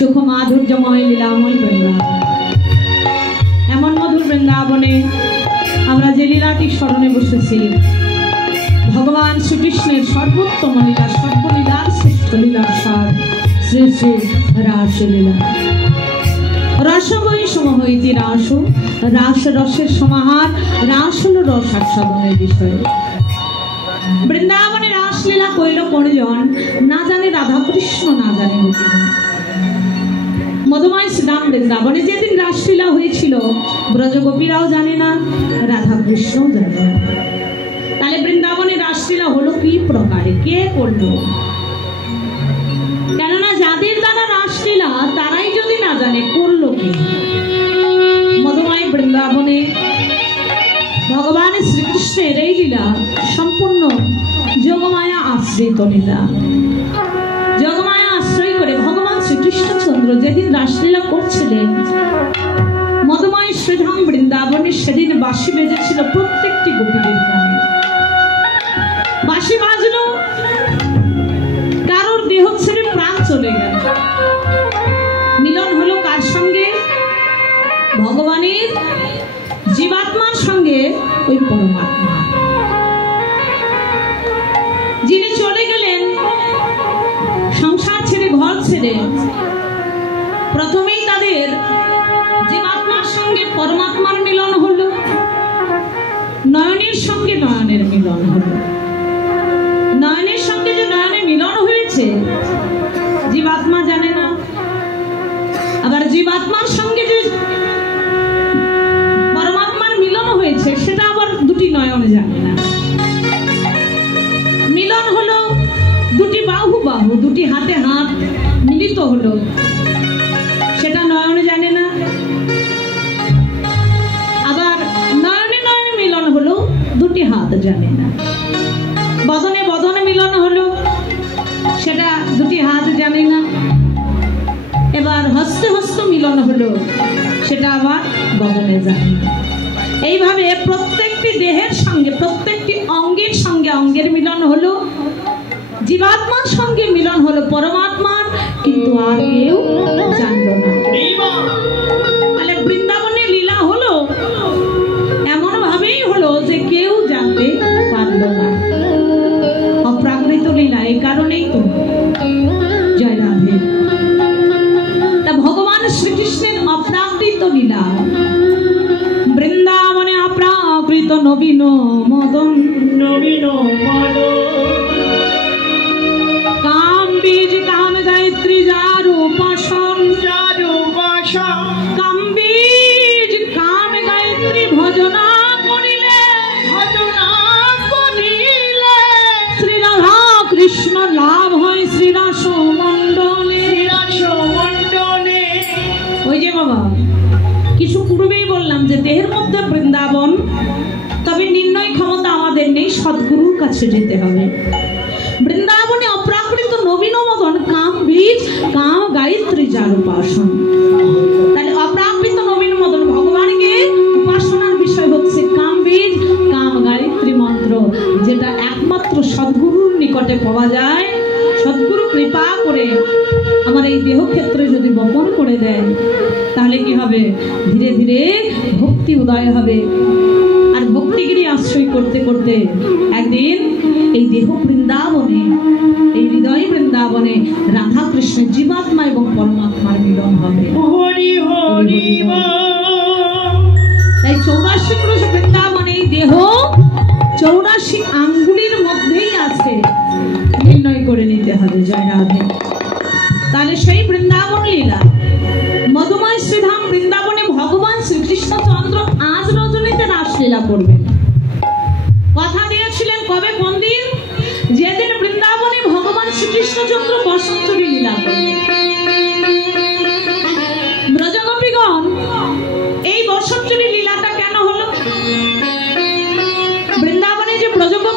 সুখ মাধুর্যময় লীলাময় বৃন্দাবন। এমন মধুর বৃন্দাবনে আমরা যে লীলাটি স্মরণে বসেছি, ভগবান শ্রীকৃষ্ণের সর্বোত্তম লীলা, সর্বলীলার শ্রেষ্ঠ লীলার সার শ্রী শ্রী রাসলীলা। রসবৈ সমহৈতি রাস, রাস রসের সমাহার, রাস হল রস আস্বাদনের বিষয়। বৃন্দাবনে রাসলীলা কইল কোনজন? না জানে রাধা কৃষ্ণ, না জানে গোপীগণ। মধুময় শ্রীধাম বৃন্দাবনে যেদিন রাসলীলা হয়েছিল, ব্রজগোপীরাও জানে না, রাধা কৃষ্ণও জানে না। তাহলে বৃন্দাবনে রাসলীলা হলো কি প্রকারে, কে করলো? কেননা যাদের দ্বারা রাসলীলা তারাই যদি না জানে, করলো কে? মধুময় বৃন্দাবনে ভগবান শ্রীকৃষ্ণের এই লীলা সম্পূর্ণ যোগমায়া আশ্রিত লীলা। যোগমায়া আশ্রয় করে ভগবান শ্রীকৃষ্ণচন্দ্র যেদিন রাসলীলা করছিলেন, মধুময় শ্রীধাম বৃন্দাবনে সেদিন বাঁশি বেজেছিল প্রত্যেকটি গোপীদের গানে। বাঁশি বাজলো, কারোর দেহ ছেড়ে প্রাণ চলে গেল। মিলন হলো কার সঙ্গে? ভগবানের জীবাত্মার সঙ্গে ওই পরমাত্মা। যিনি চলে গেলেন সংসার ছেড়ে, ঘর ছেড়ে, প্রথমেই তাদের জীবাত্মার সঙ্গে পরমাত্মার মিলন হলো, নয়নের সঙ্গে নয়নের মিলন হলো। নয়নের সঙ্গে যে নয়নের মিলন হয়েছে জীবাত্মা জানে না, আবার জীবাত্মার সঙ্গে যে পরমাত্মার মিলন হয়েছে সেটা আবার দুটি নয়ন জানে না। মিলন হলো দুটি বাহু বাহু, দুটি হাতে হাত মিলিত হলো, সেটা নয়ন জানে না। আবার নয়নে নয়নে মিলন হলো, দুটি হাত জানে না। বদনে বদনে মিলন হলো, সেটা দুটি হাত জানে না। এবার হস্তে হস্ত মিলন হলো, সেটা আবার বদনে জানে না। এইভাবে প্রত্যেকটি দেহের সঙ্গে, প্রত্যেকটি অঙ্গের সঙ্গে অঙ্গের মিলন হলো, জীবাত্মার সঙ্গে মিলন হলো পরমাত্মার, কিন্তু আর কেউ জানলো না। তাহলে বৃন্দাবনে লীলা হলো এমন ভাবেই হলো যে কেউ জানতে পারলো না। অপ্রাকৃত লীলা, এই কারণেই তো। জয় রাধে। তা ভগবান শ্রীকৃষ্ণের অপ্রাকৃত লীলা, বৃন্দাবনে অপ্রাকৃত নবীন মদন, নবীন মদন, কাম বীজ কাম গায়ত্রী যার উপাসন, যার উপাসন, কাম বীজ কাম গায়ত্রী ভজনা করিলে, ভজনা করিলে শ্রী রাধা কৃষ্ণ লাভ হয় শ্রীরাস মণ্ডলে, শ্রীরাস মণ্ডলে। ওই যে বাবা কিছু পূর্বেই বললাম যে দেহের মধ্যে বৃন্দাবন, তবে নির্ণয় ক্ষমতা আমাদের নেই, সদ্গুরুর কাছে যেতে হবে। বৃন্দাবনে অপ্রাকৃত নবীন মদন, কাম বীজ কাম গায়ত্রী যার উপাসন। তাহলে অপ্রাকৃত নবীন মদন ভগবানকে উপাসনার বিষয় হচ্ছে কাম বীজ কাম গায়ত্রী মন্ত্র, যেটা একমাত্র সদ্গুরুর নিকটে পাওয়া যায়। সদ্গুরু কৃপা করে আমার এই দেহ ক্ষেত্রে যদি বপন করে দেয়, তাহলে কি হবে? ধীরে ধীরে ভক্তি উদয় হবে। আর ভক্তিগিরি আশ্রয় করতে করতে একদিন এই দেহ বৃন্দাবনে, এই হৃদয় বৃন্দাবনে রাধা কৃষ্ণের জীবাত্মা এবং পরমাত্মার মিলন হবে। তাই 84 ক্রোশ বৃন্দাবনে এই দেহ 84 আঙ্গুলির মধ্যেই আছে, নির্ণয় করে নিতে হবে। জয় রাধে। তাহলে সেই বৃন্দাবন লীলা, মধুময় শ্রীধাম বৃন্দাবনে ভগবান শ্রীকৃষ্ণচন্দ্র আজ রজনীতে রাসলীলা করবেন। কথা দিয়েছিলেন কবে, কোন দিন? যেদিন বৃন্দাবনে ভগবান শ্রীকৃষ্ণচন্দ্র বসন্তরী লীলা করবেন। ব্রজগোপীগণ, এই বসন্তরী লীলাটা কেন হলো? বৃন্দাবনে যে ব্রজগোপী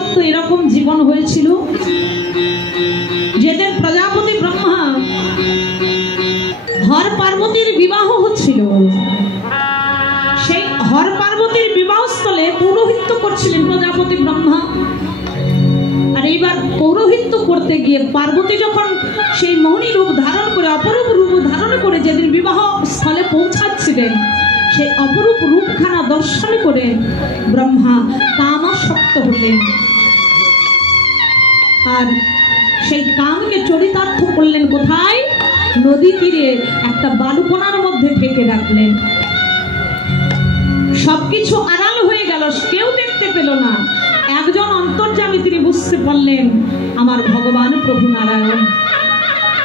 সত্য এরকম জীবন হয়েছিল, যেদিন প্রজাপতি ব্রহ্মা হর পার্বতীর বিবাহ হচ্ছিল, সেই হর পার্বতীর বিবাহ স্থলে পৌরোহিত্য করছিলেন প্রজাপতি ব্রহ্মা। আর এইবার পৌরোহিত্য করতে গিয়ে পার্বতী যখন সেই মোহিনী রূপ ধারণ করে, অপরূপ রূপ ধারণ করে যেদিন বিবাহ স্থলে পৌঁছাচ্ছিলেন, সেই অপরূপ রূপখানা দর্শন করে ব্রহ্মা কামাসক্ত হলেন। আর সেই কামকে চরিতার্থ করলেন কোথায়? নদী তীরে একটা বালুকণার মধ্যে ঢেকে রাখলেন। সবকিছু আড়াল হয়ে গেল, কেউ দেখতে পেল না। একজন অন্তর্যামী, তিনি বুঝতে পারলেন আমার ভগবান প্রভু নারায়ণ।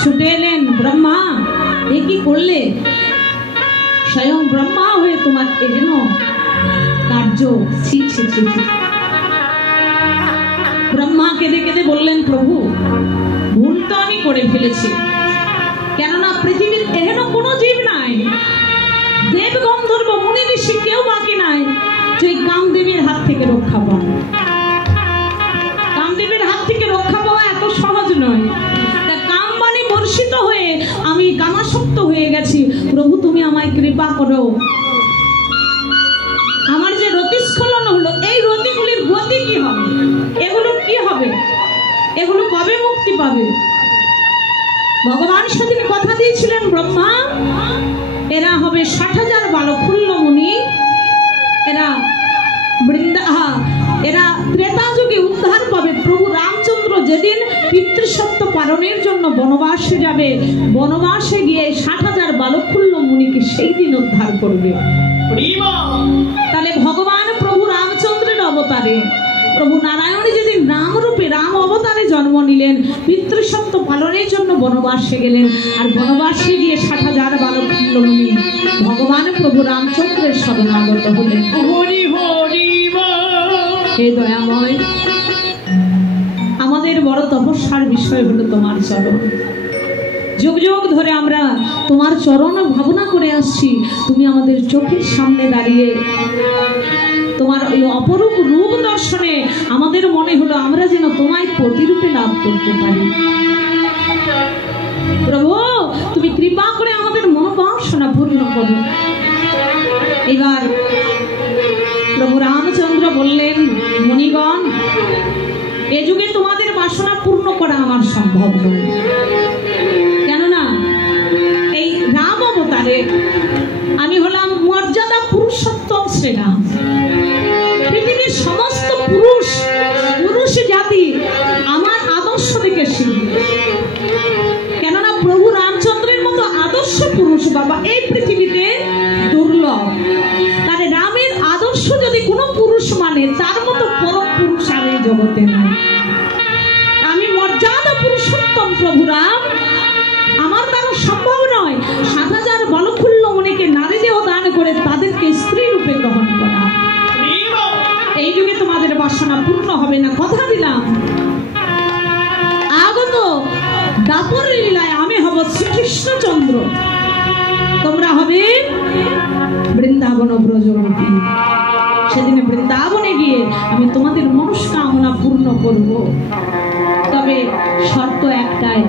ছুটে এলেন, ব্রহ্মা এ কি করলে? স্বয়ং ব্রহ্মা হয়ে তোমার এজন্য কার্য। ছি ছি ছি। ব্রহ্মা কেঁদে কেঁদে বললেন, প্রভু ভুল তো আমি করে ফেলেছি, কেননা পৃথিবীর এহেন কোনো জীব নাই, দেব গন্ধর্ব মুনি ঋষি কেউ বাকি নাই যে কামদেবের হাত থেকে রক্ষা পায়। কামদেবের হাত থেকে রক্ষা পাওয়া এত সহজ নয়। কাম বাণী বর্ষিত হয়ে আমি কামাসক্ত হয়ে গেছি, প্রভু তুমি আমায় কৃপা করো। আমার যে রতিস্খলন হলো, এই রতিগুলির গতি কি হবে? এগুলো কি হবে? এগুলো কবে মুক্তি পাবে? ভগবান সেদিন কথা দিয়েছিলেন ব্রহ্মা, এরা হবে 60,000 বালকুল্ল মুনি, এরা ত্রেতা যুগে উদ্ধার পাবে। প্রভু রামচন্দ্র যেদিন পিতৃসত্য পালনের জন্য বনবাসে যাবে, বনবাসে গিয়ে 60,000 বালকুল্ল মুনিকে সেই দিন উদ্ধার করবে। তাহলে ভগবান প্রভু রামচন্দ্রের অবতারে, প্রভু নারায়ণ যেদিন রাম রূপে রাম অবতারে জন্ম নিলেন, পিতৃসত্য পালনের জন্য বনবাসে গেলেন, আর বনবাসে গিয়ে 60,000 বালকুল্ল মুনি ভগবান প্রভু রামচন্দ্রের শরণাগত হলেন। হরি হরি হে দয়াময়, আমাদের বড় তপস্যার বিষয় হলো তোমার চরণ। যুগ যুগ ধরে আমরা তোমার চরণ ভাবনা করে আসছি, তুমি আমাদের চোখের সামনে দাঁড়িয়ে তোমার এই অপরূপ রূপ দর্শনে আমাদের মনে হলো আমরা যেন তোমায় প্রতিরূপে লাভ করতে পারি। প্রভু তুমি কৃপা করে আমাদের মনোবাসনা পূর্ণ করো। এবার প্রভু রামচন্দ্র বললেন, মুনিগণ এ যুগে তোমাদের বাসনা পূর্ণ করা আমার সম্ভব নয়, কেননা এই রাম অবতারে আমি হলাম মর্যাদা পুরুষোত্তম শ্রীরাম। পৃথিবীর সমস্ত পুরুষ জাতি আমার আদর্শ থেকে শিখবে, কেননা প্রভু রামচন্দ্রের মতো আদর্শ পুরুষ বাবা এই পৃথিবীতে দুর্লভ। তাহলে রামের আদর্শ যদি কোনো পুরুষ মানে, তার মতো পরম পুরুষ আর এই জগতে নাই। আমি মর্যাদা পুরুষোত্তম প্রভু রাম, আমার দ্বারা সম্ভব নয় 60,000 বালকুল্ল মুনিকে নারী দেহ দান করে তাদেরকে স্ত্রী রূপে গ্রহণ করা। এই যুগে তোমাদের বাসনা পূর্ণ হবে না, কথা দিলাম। আগত দাপর লীলায় আমি হব শ্রীকৃষ্ণচন্দ্র, তোমরা হবে বৃন্দাবন ব্রজবতী। সেদিনে বৃন্দাবনে গিয়ে আমি তোমাদের মনস্কামনা পূর্ণ করব। তবে শর্ত একটাই,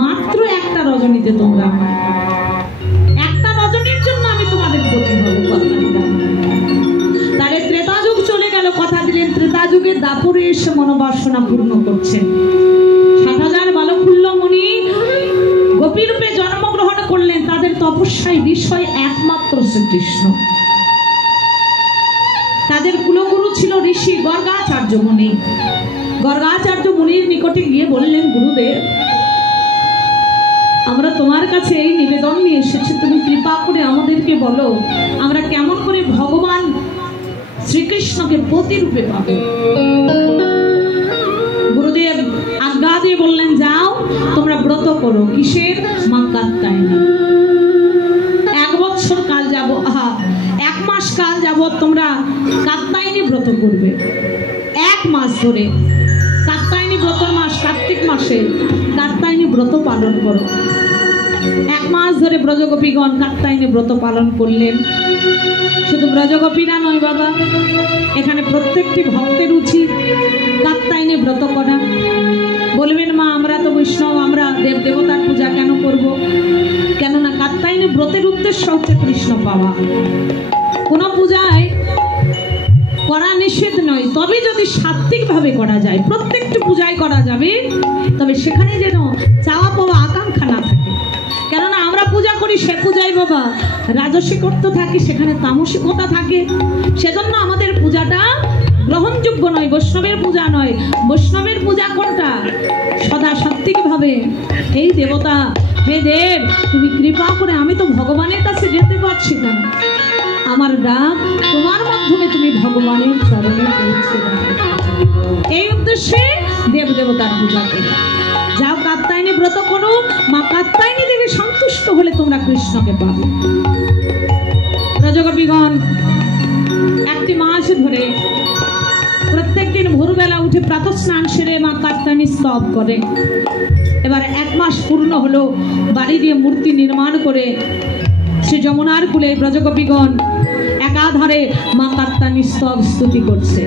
মাত্র একটা রজনীতে তোমরা, একটা রজনীর জন্য আমি তোমাদের প্রতি হব, কথা দিলাম। তাহলে ত্রেতা যুগ চলে গেল, কথা দিলেন ত্রেতা যুগে দাপরে এসে মনোবাসনা পূর্ণ করছেন। 60,000 বালকুল্ল মুনি গোপী রূপে জন্মগ্রহণ করলেন, তাদের তপস্যায় বিষয় একমাত্র শ্রীকৃষ্ণ। তাদের কুলগুরু ছিল ঋষি গর্গাচার্য মুনি। গর্গাচার্য মুনির নিকটে গিয়ে বললেন, গুরুদেব আমরা তোমার কাছে এই নিবেদন নিয়ে এসেছি, তুমি কৃপা করে আমাদেরকে বলো আমরা কেমন করে ভগবান শ্রীকৃষ্ণকে প্রতিরূপে পাবে। গুরুদেব আজ্ঞা দিয়ে বললেন, যাও তোমরা ব্রত করো। কিসের? মা কাত্যায়নী। 1 বছর কাল যাব, 1 মাস কাল যাব তোমরা কাত্যায়নী ব্রত করবে। 1 মাস ধরে কাত্যায়নী ব্রত মাস, কার্তিক মাসে কাত্যায়নী ব্রত পালন করো। 1 মাস ধরে ব্রজগোপীগণ কাত্যায়নী ব্রত পালন করলেন। শুধু ব্রজগোপীরা নয় বাবা, এখানে প্রত্যেকটি ভক্তের উচিত কাত্যায়নী ব্রত করা। বলবেন মা আমরা তো বৈষ্ণব, আমরা দেব দেবতার পূজা কেন করব? কেননা কাত্যায়নী ব্রতের উদ্দেশ্য হচ্ছে কৃষ্ণ পাওয়া। কোনো পূজায় করা নিষেধ নয়, তবে যদি সাত্ত্বিকভাবে করা যায়, প্রত্যেকটি পূজায় করা যাবে, তবে সেখানে যেন চাওয়া পাওয়া আকাঙ্ক্ষা না থাকে। কেননা আমরা পূজা করি, সে পূজায় বাবা রাজসিকত্ব থাকে, সেখানে তামসিকতা থাকে। সেজন্য আমাদের পূজাটা গ্রহণযোগ্য নয়, বৈষ্ণবের পূজা নয়। বৈষ্ণবের পূজা কোনটা? সদা সাত্ত্বিকভাবে, এই দেবতা, হে দেব তুমি কৃপা করে, আমি তো ভগবানের কাছে যেতে পারছি না, আমার ডাক তোমার মাধ্যমে তুমি ভগবানের চরণে পৌঁছে দাও। এই উদ্দেশ্যে দেব দেবতার পূজা করো। যাও কাত্যায়নী ব্রত করো, মা কাত্যায়নী দেবী সন্তুষ্ট হলে তোমরা কৃষ্ণকে পাবে। ব্রজগোপীগণ একটি মাস ধরে প্রত্যেক দিন ভোরবেলা উঠে প্রাতঃস্নান সেরে মা কাত্যায়নী স্তব করে। এবার 1 মাস পূর্ণ হলো, বাড়ি দিয়ে মূর্তি নির্মাণ করে শ্রী যমুনার কূলে ব্রজগোপীগণ একাধারে মা কাত্যায়নী স্তব স্তুতি করছে।